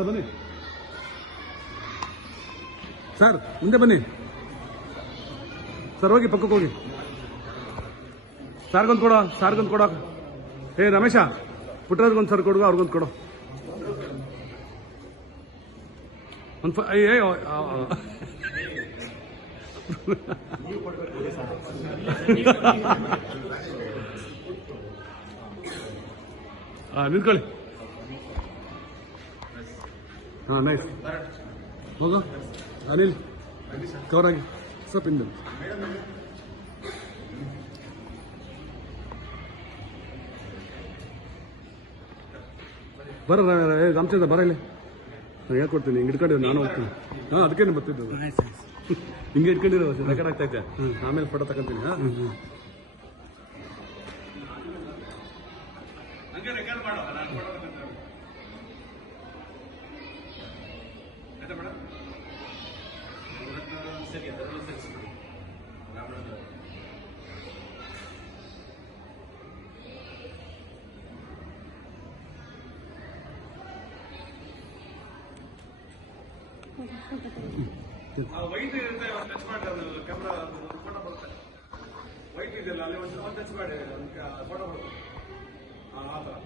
Sir ಬನ್ನಿ sir, ಮುಂದೆ ಬನ್ನಿ ಸರ್. ಹೋಗಿ ಪಕ್ಕಕ್ಕೆ ಹೋಗಿ. ಸಾರ್ಗೊಂದು ಕೊಡೋ. ಏ ರಮೇಶ, ಪುಟ್ಟರಾಜ್ಗೊಂದು ಸರ್ ಕೊಡುವ, ಅವ್ರಿಗೊಂದು ಕೊಡೋ. ಒಂದು ನಿಂತ್ಕೊಳ್ಳಿ. ಹಾಂ, ನೈಸ್. ಹೋಗ ಅನಿಲ್, ಕವರ್ ಆಗಿ ಸ್ವಲ್ಪ ಹಿಂದೆ ಬರ. ರಾಮಚಂದ್ರ ಬರ ಇಲ್ಲಿ, ನಾನು ಹೇಳ್ಕೊಡ್ತೀನಿ. ಹಿಂಗೆ ಇಟ್ಕೊಂಡಿರೋ ನಾನು ಹೋಗ್ತೀನಿ. ಹಾಂ, ಅದಕ್ಕೇನೆ ಬರ್ತಿದ್ದು. ಹಿಂಗೆ ಇಟ್ಕೊಂಡಿರೋ ರೆಕಾರ್ಡ್ ಆಗ್ತಾ ಇದ್ದೆ. ಆಮೇಲೆ ಫೋಟೋ ತಗೊಂತೀನಿ. ಹಾಂ, ಹಂಗೆ ರೆಕಾರ್ಡ್ ಮಾಡೋ. ನಾನು ಫೋಟೋ ತಗೊಂತೀನಿ. ಆಯ್ತಾ ಮೇಡಮ್? ಸರಿ, ಅದರಲ್ಲಿ ಸೇರಿಸ್ಬಿಡಿ. ವೈಟ್ ಇರುತ್ತೆ, ಟಚ್ ಮಾಡಿ ಕ್ಯಾಮ್ರಾ ಫೋಟೋ ಬರುತ್ತೆ. ವೈಟ್ ಇದೆಯಲ್ಲ, ಅಲ್ಲಿ ಒಂದು ಟಚ್ ಮಾಡಿ ಫೋಟೋ ಬರುತ್ತೆ. ಆ ಥರ